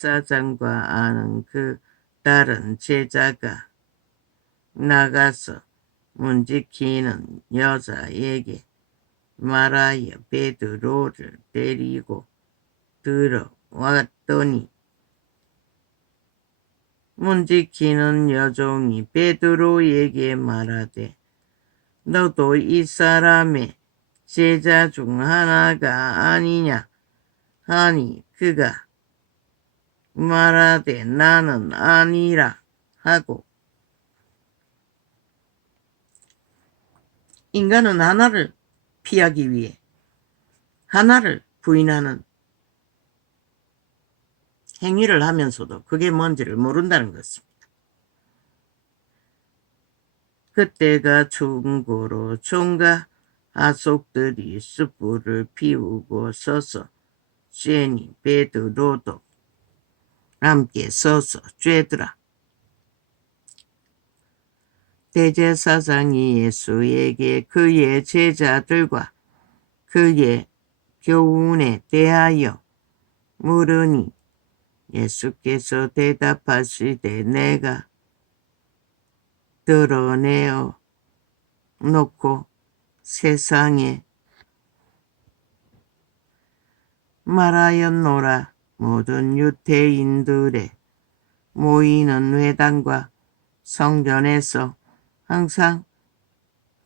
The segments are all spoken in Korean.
대제사장과 아는 그 다른 제자가 나가서 문지키는 여자에게 말하여 베드로를 데리고 들어왔더니 문지키는 여종이 베드로에게 말하되 너도 이 사람의 제자 중 하나가 아니냐 하니 그가 말하되 나는 아니라 하고. 인간은 하나를 피하기 위해 하나를 부인하는 행위를 하면서도 그게 뭔지를 모른다는 것입니다. 그때가 충고로 총과 하속들이 숯불을 피우고 서서 쬐니 베드로도 함께 서서 쬐더라. 대제사장이 예수에게 그의 제자들과 그의 교훈에 대하여 물으니 예수께서 대답하시되 내가 드러내어 놓고 세상에 말하였노라. 모든 유대인들의 모이는 회당과 성전에서 항상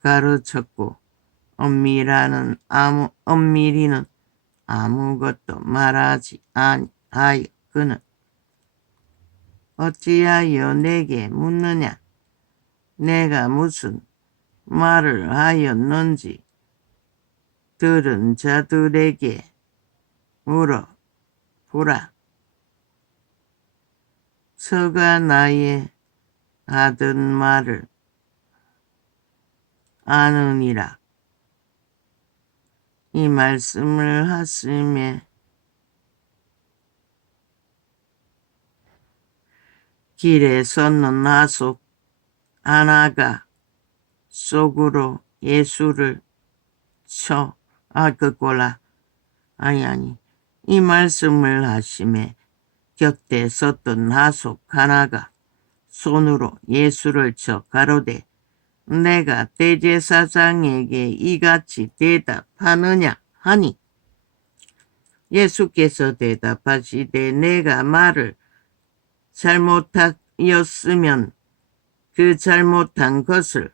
가르쳤고 엄밀히는 아무것도 말하지 아니하여 그는 어찌하여 내게 묻느냐. 내가 무슨 말을 하였는지 들은 자들에게 물어보라. 서가 나의 하던 말을 아느니라. 이 말씀을 하심에 길에 섰는 하속 하나가 속으로 예수를 이 말씀을 하심에 곁에 섰던 하속 하나가 손으로 예수를 쳐 가로되 내가 대제사장에게 이같이 대답하느냐 하니 예수께서 대답하시되 내가 말을 잘못하였으면 그 잘못한 것을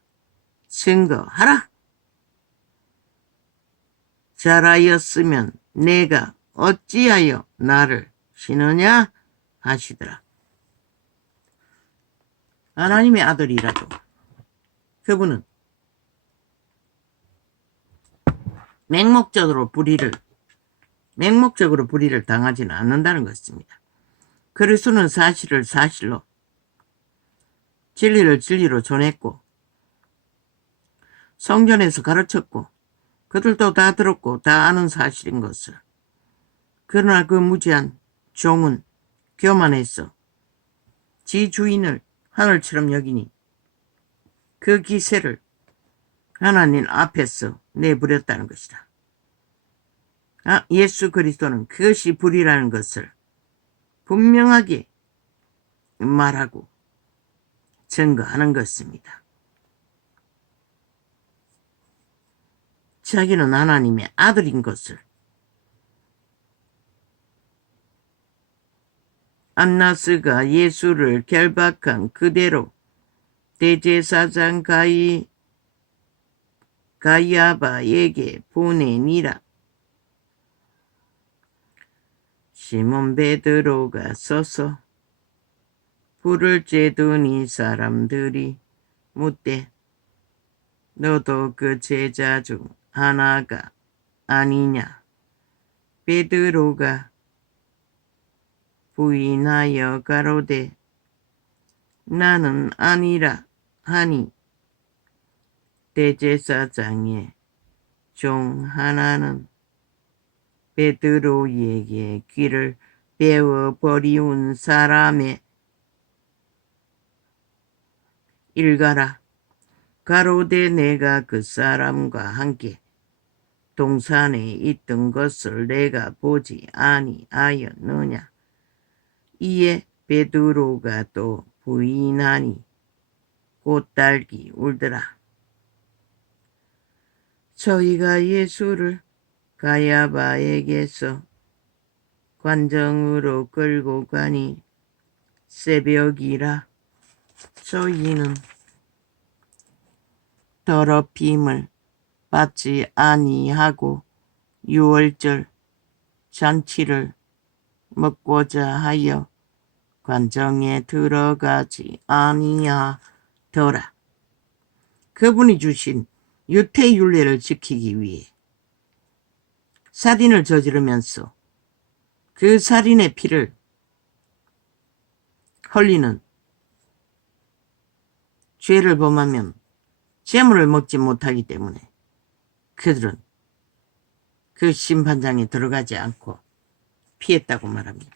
증거하라. 잘하였으면 내가 어찌하여 나를 치느냐 하시더라. 하나님의 아들이라도 그분은 맹목적으로 불의를 당하지는 않는다는 것입니다. 그리스도는 사실을 사실로 진리를 진리로 전했고 성전에서 가르쳤고 그들도 다 들었고 다 아는 사실인 것을. 그러나 그 무지한 종은 교만해서 지 주인을 하늘처럼 여기니 그 기세를 하나님 앞에서 내버렸다는 것이다. 예수 그리스도는 그것이 불의라는 것을 분명하게 말하고 증거하는 것입니다. 자기는 하나님의 아들인 것을. 안나스가 예수를 결박한 그대로 대제사장 가이아바에게 보내니라. 시몬 베드로가 서서 불을 쬐더니 사람들이 묻되 너도 그 제자 중 하나가 아니냐. 베드로가 부인하여 가로되 나는 아니라 하니 대제사장의 종 하나는 베드로에게 귀를 베어 버리운 사람의 일가라. 가로되 내가 그 사람과 함께 동산에 있던 것을 내가 보지 아니하였느냐. 이에 베드로가 또 부인하니 꽃딸기 울더라. 저희가 예수를 가야바에게서 관정으로 끌고 가니 새벽이라 저희는 더럽힘을 받지 아니하고 유월절 잔치를 먹고자 하여 관정에 들어가지 아니하더라. 그분이 주신 유태윤례를 지키기 위해 살인을 저지르면서 그 살인의 피를 흘리는 죄를 범하면 재물을 먹지 못하기 때문에 그들은 그 심판장에 들어가지 않고 피했다고 말합니다.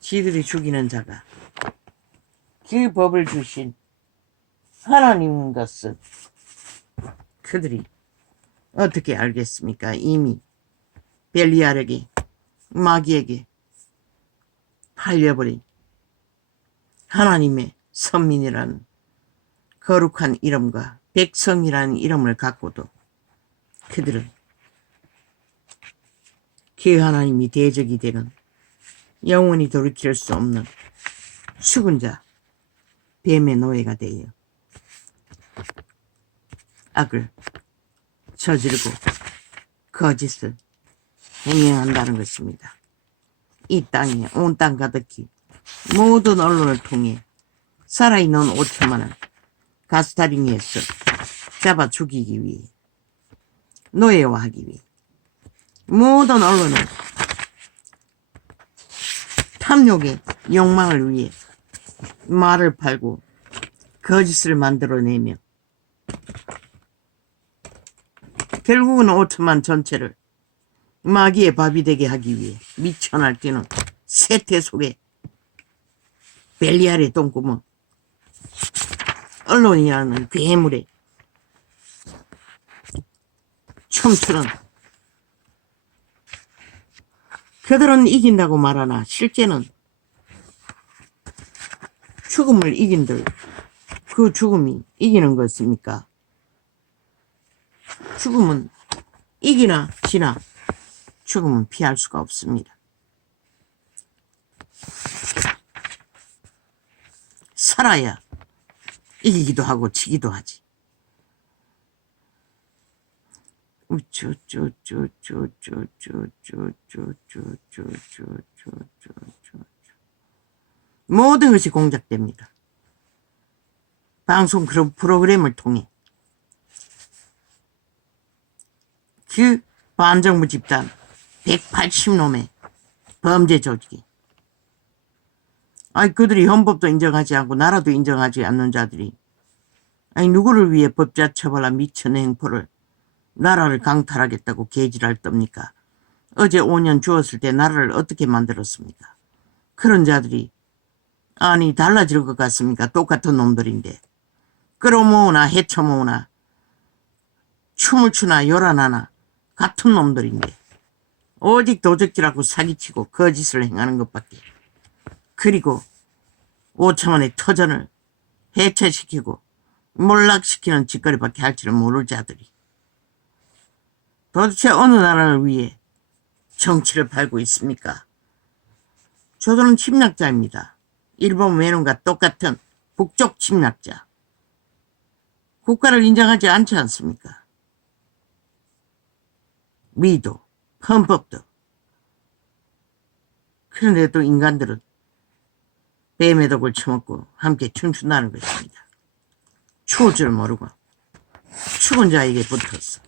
지들이 죽이는 자가 그 법을 주신 하나님인 것은 그들이 어떻게 알겠습니까? 이미 벨리알에게 마귀에게 팔려버린 하나님의 선민이라는 거룩한 이름과 백성이라는 이름을 갖고도 그들은 그 하나님이 대적이 되는 영원히 돌이킬 수 없는 죽은 자 뱀의 노예가 되어 악을 저지르고 거짓을 행행한다는 것입니다. 이 땅에 온 땅 가득히 모든 언론을 통해 살아있는 5천만을 가스타링에서 잡아 죽이기 위해 노예화하기 위해 모든 언론을 탐욕의 욕망을 위해 말을 팔고 거짓을 만들어내며 결국은 5천만 전체를 마귀의 밥이 되게 하기 위해 미쳐 날뛰는 세태 속에 벨리알의 똥구멍 언론이라는 괴물에 춤추는 그들은 이긴다고 말하나 실제는 죽음을 이긴들 그 죽음이 이기는 것입니까? 죽음은 이기나 지나 죽음은 피할 수가 없습니다. 살아야 이기기도 하고 지기도 하지. 모든 것이 공작됩니다. 방송 프로그램을 통해 그 반정부 집단 180놈의 범죄 조직이 그들이 헌법도 인정하지 않고 나라도 인정하지 않는 자들이 누구를 위해 법자 처벌한 미친 행포를 나라를 강탈하겠다고 개질할 겁니까? 어제 5년 주었을 때 나라를 어떻게 만들었습니까? 그런 자들이 달라질 것 같습니까? 똑같은 놈들인데 끌어모으나 헤쳐모으나 춤을 추나 요란하나 같은 놈들인데 오직 도적질하고 사기치고 거짓을 행하는 것밖에 그리고 5천만의 터전을 해체시키고 몰락시키는 짓거리밖에 할 줄을 모를 자들이 도대체 어느 나라를 위해 정치를 팔고 있습니까? 저들은 침략자입니다. 일본 외놈과 똑같은 북쪽 침략자. 국가를 인정하지 않지 않습니까? 미도, 헌법도. 그런데도 인간들은 뱀의 독을 처먹고 함께 춤춘다는 것입니다. 추울 줄 모르고 죽은 자에게 붙었어.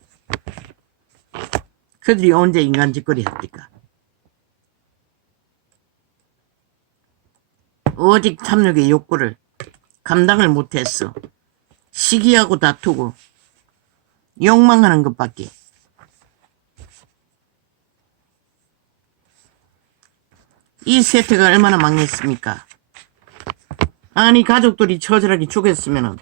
그들이 언제 인간 짓거리 합니까? 오직 탐욕의 욕구를 감당을 못했어. 시기하고 다투고 욕망하는 것밖에. 이 세태가 얼마나 망했습니까? 가족들이 처절하게 죽였으면은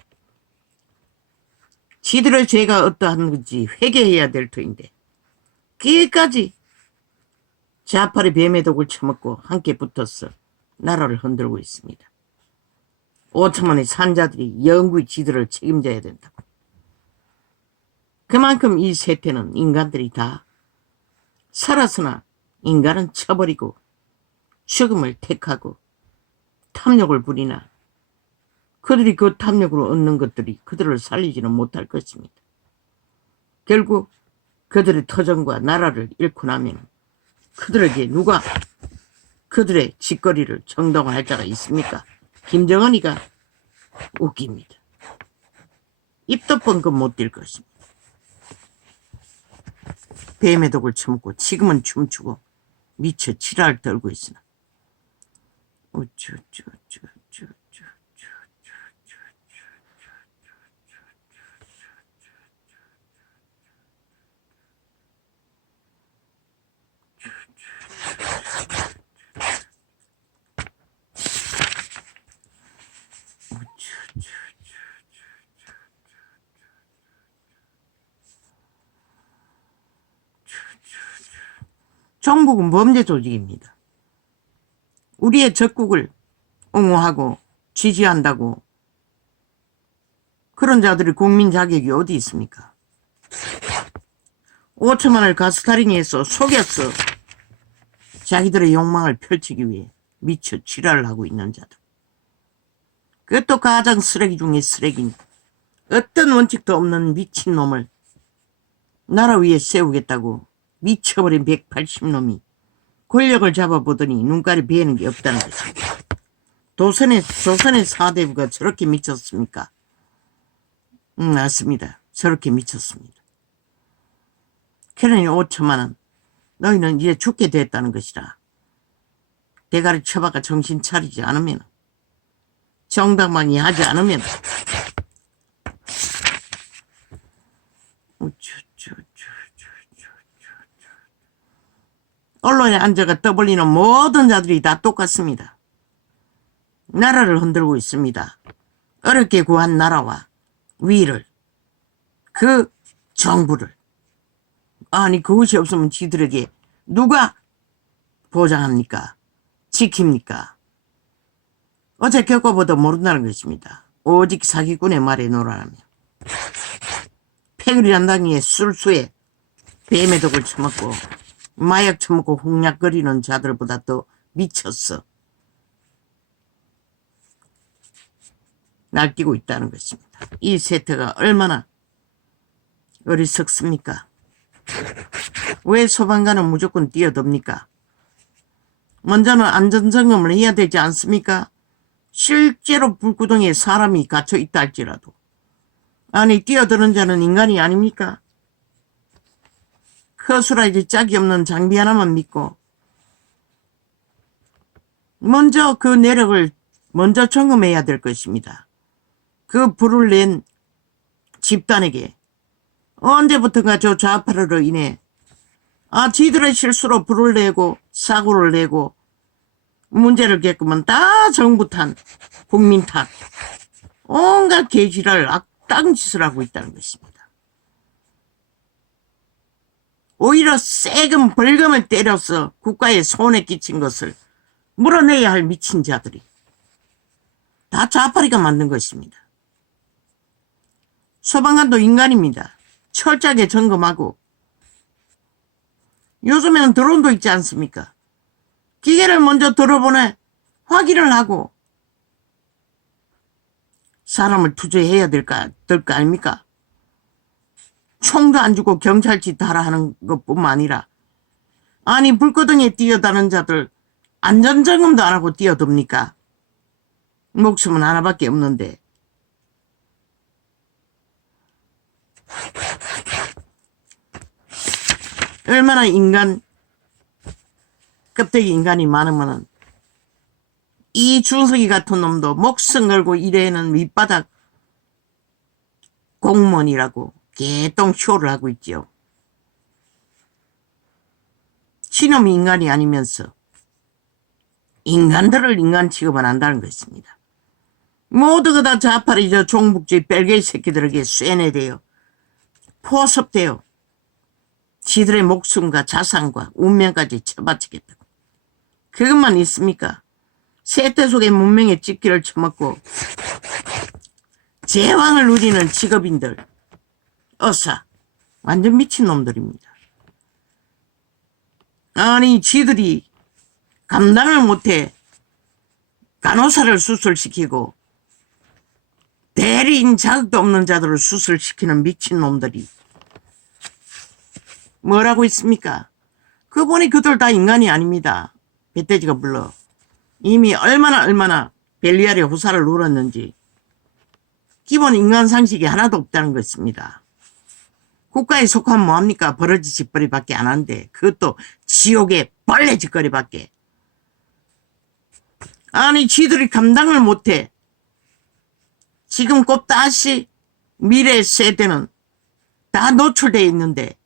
지들의 죄가 어떠한 건지 회개해야 될 터인데 그게까지 좌팔의 뱀의 독을 처먹고 함께 붙어서 나라를 흔들고 있습니다. 5천만의 산자들이 영구히 지들을 책임져야 된다고. 그만큼 이 세태는 인간들이 다 살았으나 인간은 쳐버리고 죽음을 택하고 탐욕을 부리나 그들이 그 탐욕으로 얻는 것들이 그들을 살리지는 못할 것입니다. 결국 그들의 터전과 나라를 잃고 나면 그들에게 누가 그들의 짓거리를 정당화할 자가 있습니까? 김정은이가 웃깁니다. 입도 뻥긋 못 뛸 것입니다. 뱀의 독을 처먹고 지금은 춤추고 미쳐 지랄 떨고 있으나 정북은 범죄 조직입니다. 우리의 적국을 옹호하고 지지한다고 그런 자들이 국민 자격이 어디 있습니까? 5천만을 가스타리니에서 속였어. 자기들의 욕망을 펼치기 위해 미쳐 지랄을 하고 있는 자들. 그것도 가장 쓰레기 중에 쓰레기니 어떤 원칙도 없는 미친놈을 나라 위에 세우겠다고 미쳐버린 180놈이 권력을 잡아보더니 눈깔이 비에는 게 없다는 것입니다. 조선의 4대부가 저렇게 미쳤습니까? 맞습니다. 저렇게 미쳤습니다. 그러니 5천만은 너희는 이제 죽게 됐다는 것이라. 대가리 쳐박아 정신 차리지 않으면, 정당방위 하지 않으면 언론에 앉아가 떠벌리는 모든 자들이 다 똑같습니다. 나라를 흔들고 있습니다. 어렵게 구한 나라와 위를, 그 정부를. 아니 그것이 없으면 지들에게 누가 보장합니까? 지킵니까? 어제 겪어보도 모른다는 것입니다. 오직 사기꾼의 말에 놀아나며 패거리란당이의 술수에 뱀의 독을 처먹고 마약 처먹고 홍약거리는 자들보다 더 미쳤어. 날뛰고 있다는 것입니다. 이 세태가 얼마나 어리석습니까? 왜 소방관은 무조건 뛰어듭니까? 먼저는 안전점검을 해야 되지 않습니까? 실제로 불구덩이에 사람이 갇혀 있다 할지라도. 아니 뛰어드는 자는 인간이 아닙니까? 허술하게 짝이 없는 장비 하나만 믿고 먼저 그 내력을 먼저 점검해야 될 것입니다. 그 불을 낸 집단에게 언제부턴가 저 좌파로 인해 지들의 실수로 불을 내고 사고를 내고 문제를 겪으면 다 정부 탓, 국민 탓, 온갖 개지랄 악당 짓을 하고 있다는 것입니다. 오히려 세금 벌금을 때려서 국가에 손해 끼친 것을 물어내야 할 미친 자들이 다 좌파리가 만든 것입니다. 소방관도 인간입니다. 철저하게 점검하고 요즘에는 드론도 있지 않습니까? 기계를 먼저 들어보내 확인을 하고 사람을 투자해야 될 거 아닙니까? 총도 안 주고 경찰짓 하라 하는 것뿐만 아니라 아니 불거덩이에 뛰어다는 자들 안전점검도 안 하고 뛰어듭니까? 목숨은 하나밖에 없는데. 얼마나 껍데기 인간이 많으면은 이 준석이 같은 놈도 목숨 걸고 일해는 밑바닥 공무원이라고 개똥 쇼를 하고 있지요. 신놈이 인간이 아니면서 인간들을 인간 취급은 한다는 것입니다. 모두가 다 좌파리 저 종북주의 뺄개이 새끼들에게 쇠뇌되어 포섭되어 지들의 목숨과 자산과 운명까지 쳐바치겠다고. 그것만 있습니까? 세태 속의 문명의 찢기를 처먹고 제왕을 누리는 직업인들, 어사, 완전 미친놈들입니다. 아니 지들이 감당을 못해 간호사를 수술시키고 대리인 자격도 없는 자들을 수술시키는 미친놈들이 뭐라고 있습니까? 그 보니 그들 다 인간이 아닙니다. 배돼지가 불러. 이미 얼마나 벨리알의 호사를 누렸는지 기본 인간 상식이 하나도 없다는 것입니다. 국가에 속하면 뭐합니까? 버러지 짓거리밖에 안 하는데 그것도 지옥의 벌레 짓거리밖에. 아니 지들이 감당을 못해. 지금 꼽다시 미래 세대는 다 노출되어 있는데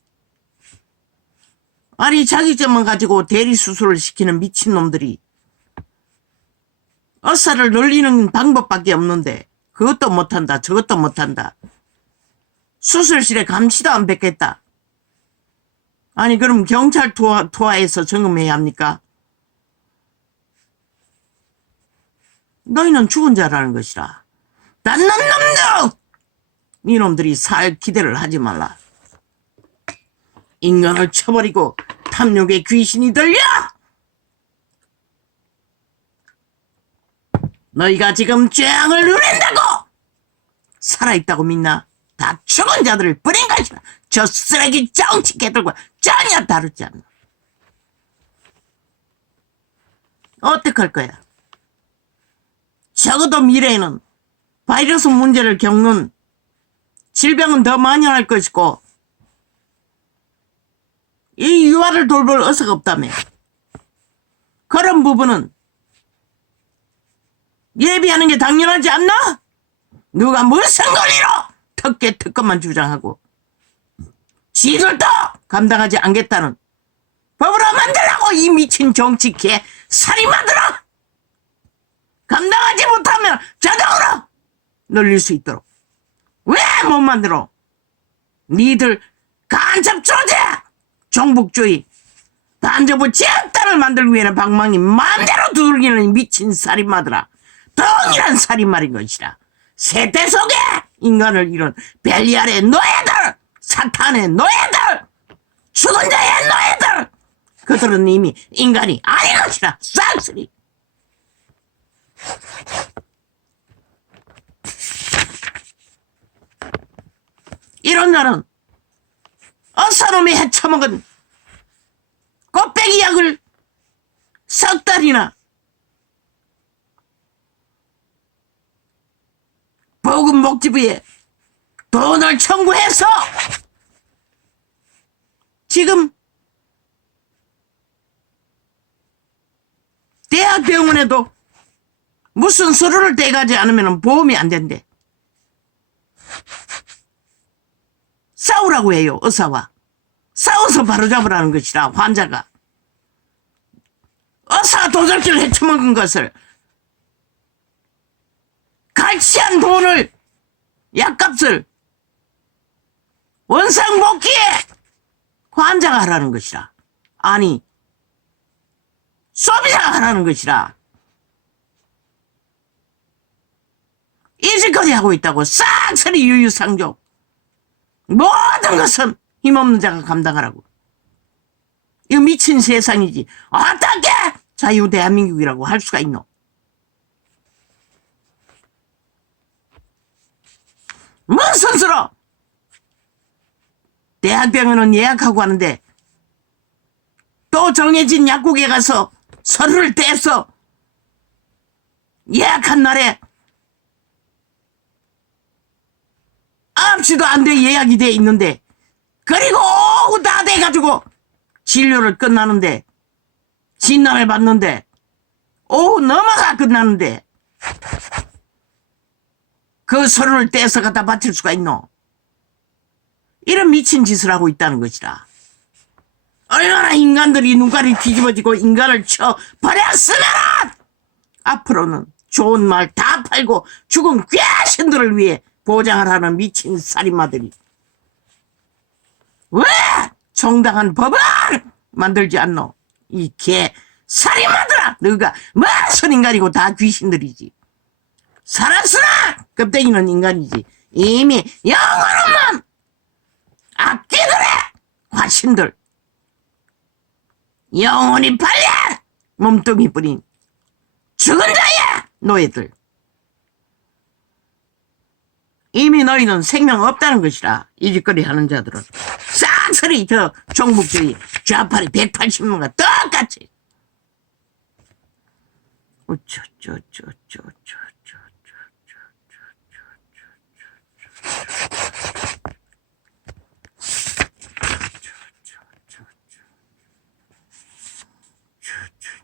아니 자기점만 가지고 대리수술을 시키는 미친놈들이 어사를 늘리는 방법밖에 없는데 그것도 못한다 저것도 못한다. 수술실에 감시도 안 뵙겠다. 아니 그럼 경찰 투하해서 점검해야 합니까? 너희는 죽은 자라는 것이라. 딴 놈들! 이놈들이 살 기대를 하지 말라. 인간을 쳐버리고 탐욕의 귀신이 들려! 너희가 지금 죄악을 누린다고! 살아있다고 믿나? 다 죽은 자들을 버린 것이라. 저 쓰레기 정치 개들과 전혀 다르지 않나. 어떡할 거야? 적어도 미래에는 바이러스 문제를 겪는 질병은 더 만연할 것이고 이 유아를 돌볼 어서가 없다며. 그런 부분은 예비하는 게 당연하지 않나? 누가 무슨 권리로 특검만 주장하고 지들도 감당하지 않겠다는 법으로 만들라고 이 미친 정치개 살인마들아! 감당하지 못하면 자동으로 늘릴 수 있도록 왜 못 만들어? 니들 간첩 조제, 종북주의, 반정부 제압단을 만들기 위해는 방망이 마음대로 두들기는 미친 살인마들아. 동일한 살인마인 것이라. 세태 속에 인간을 잃은 벨리알의 노예들, 사탄의 노예들, 죽은 자의 노예들, 그들은 이미 인간이 아닌 것이라. 싹쓸이. 이런 날은 어사놈이 헤쳐먹은 꽃배기 약을 석 달이나 보건복지부에 돈을 청구해서 지금 대학병원에도 무슨 서류를 떼가지 않으면 보험이 안 된대. 싸우라고 해요. 의사와 싸워서 바로잡으라는 것이라. 환자가 의사가 도적질을 헤쳐먹은 것을 갈취한 돈을 약값을 원상복귀에 환자가 하라는 것이라. 아니 소비자가 하라는 것이라. 이질거리 하고 있다고. 싹쓸이 유유상종. 모든 것은 힘없는 자가 감당하라고. 이거 미친 세상이지. 어떻게 자유 대한민국이라고 할 수가 있노? 무슨 수로 대학병원은 예약하고 하는데 또 정해진 약국에 가서 서류를 떼서 예약한 날에 9시도 안 돼 예약이 돼 있는데 그리고 오후 다 돼가지고 진료를 끝나는데 진단을 받는데 오후 넘어가 끝나는데 그 서류를 떼서 갖다 바칠 수가 있노? 이런 미친 짓을 하고 있다는 것이라. 얼마나 인간들이 눈깔이 뒤집어지고 인간을 쳐버렸으면 앞으로는 좋은 말 다 팔고 죽은 귀신들을 위해 보장을 하는 미친 살인마들이 왜 정당한 법을 만들지 않노. 이 개 살인마들아, 너가 무슨 인간이고 다 귀신들이지. 살았으나 껍데기는 인간이지. 이미 영원한 악귀들의 과신들, 영원히 팔려 몸뚱이 뿐인 죽은 자의 노예들. 이미 너희는 생명 없다는 것이라. 이 짓거리 하는 자들은 싹쓸이 저 종북주의 좌파리 180명과 똑같이.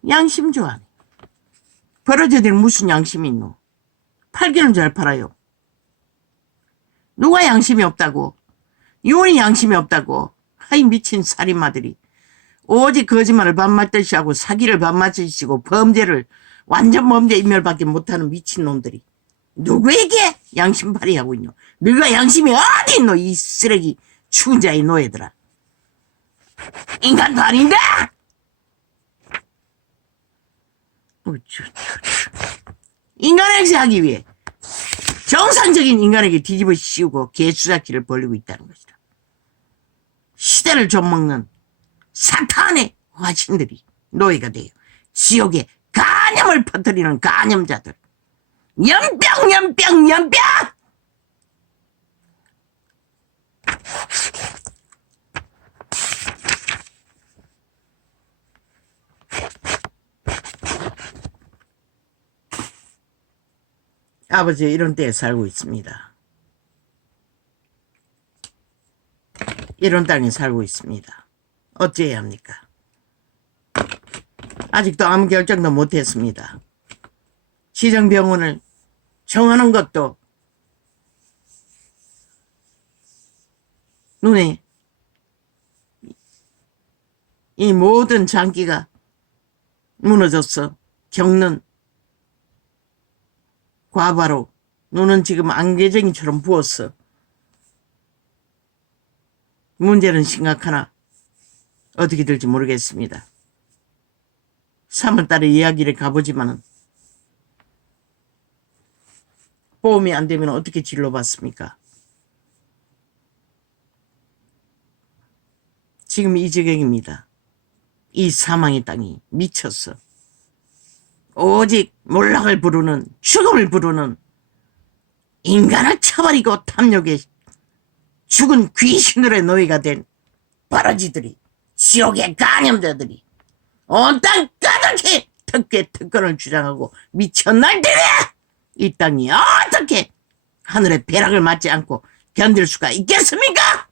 양심 좋아하네. 버러지들 무슨 양심이 있노? 팔기는 잘 팔아요. 누가 양심이 없다고? 유언이 양심이 없다고? 하이 미친 살인마들이. 오직 거짓말을 반말듯이 하고 사기를 반말듯이 하고 범죄를 완전 범죄 인멸밖에 못하는 미친놈들이 누구에게 양심 발휘하고 있노? 너가 양심이 어디 있노? 이 쓰레기 추운 자의 노예들아. 인간도 아닌데! 인간에게 하기 위해 정상적인 인간에게 뒤집어 씌우고 개수작기를 벌리고 있다는 것이다. 시대를 좀먹는 사탄의 화신들이 노예가 되어 지옥에 간염을 퍼뜨리는 간염자들. 연병! 아버지 이런 때에 살고 있습니다. 이런 땅에 살고 있습니다. 어찌해야 합니까? 아직도 아무 결정도 못했습니다. 지정병원을 정하는 것도 눈에 이 모든 장기가 무너졌어. 겪는 과바로 눈은 지금 안개쟁이처럼 부었어. 문제는 심각하나 어떻게 될지 모르겠습니다. 3월달에 이야기를 가보지만은 보험이 안 되면 어떻게 진료받습니까? 지금 이 지경입니다. 이 사망의 땅이 미쳤어. 오직 몰락을 부르는, 죽음을 부르는, 인간을 쳐버리고 탐욕에 죽은 귀신들의 노예가 된 바라지들이, 지옥의 간염자들이 온 땅 가득히 특권을 주장하고 미쳐 날뛰네. 이 땅이 어떻게 하늘의 벼락을 맞지 않고 견딜 수가 있겠습니까?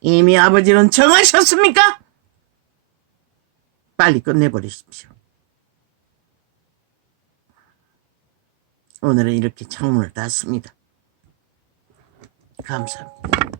이미 아버지는 정하셨습니까? 빨리 끝내버리십시오. 오늘은 이렇게 창문을 닫습니다. 감사합니다.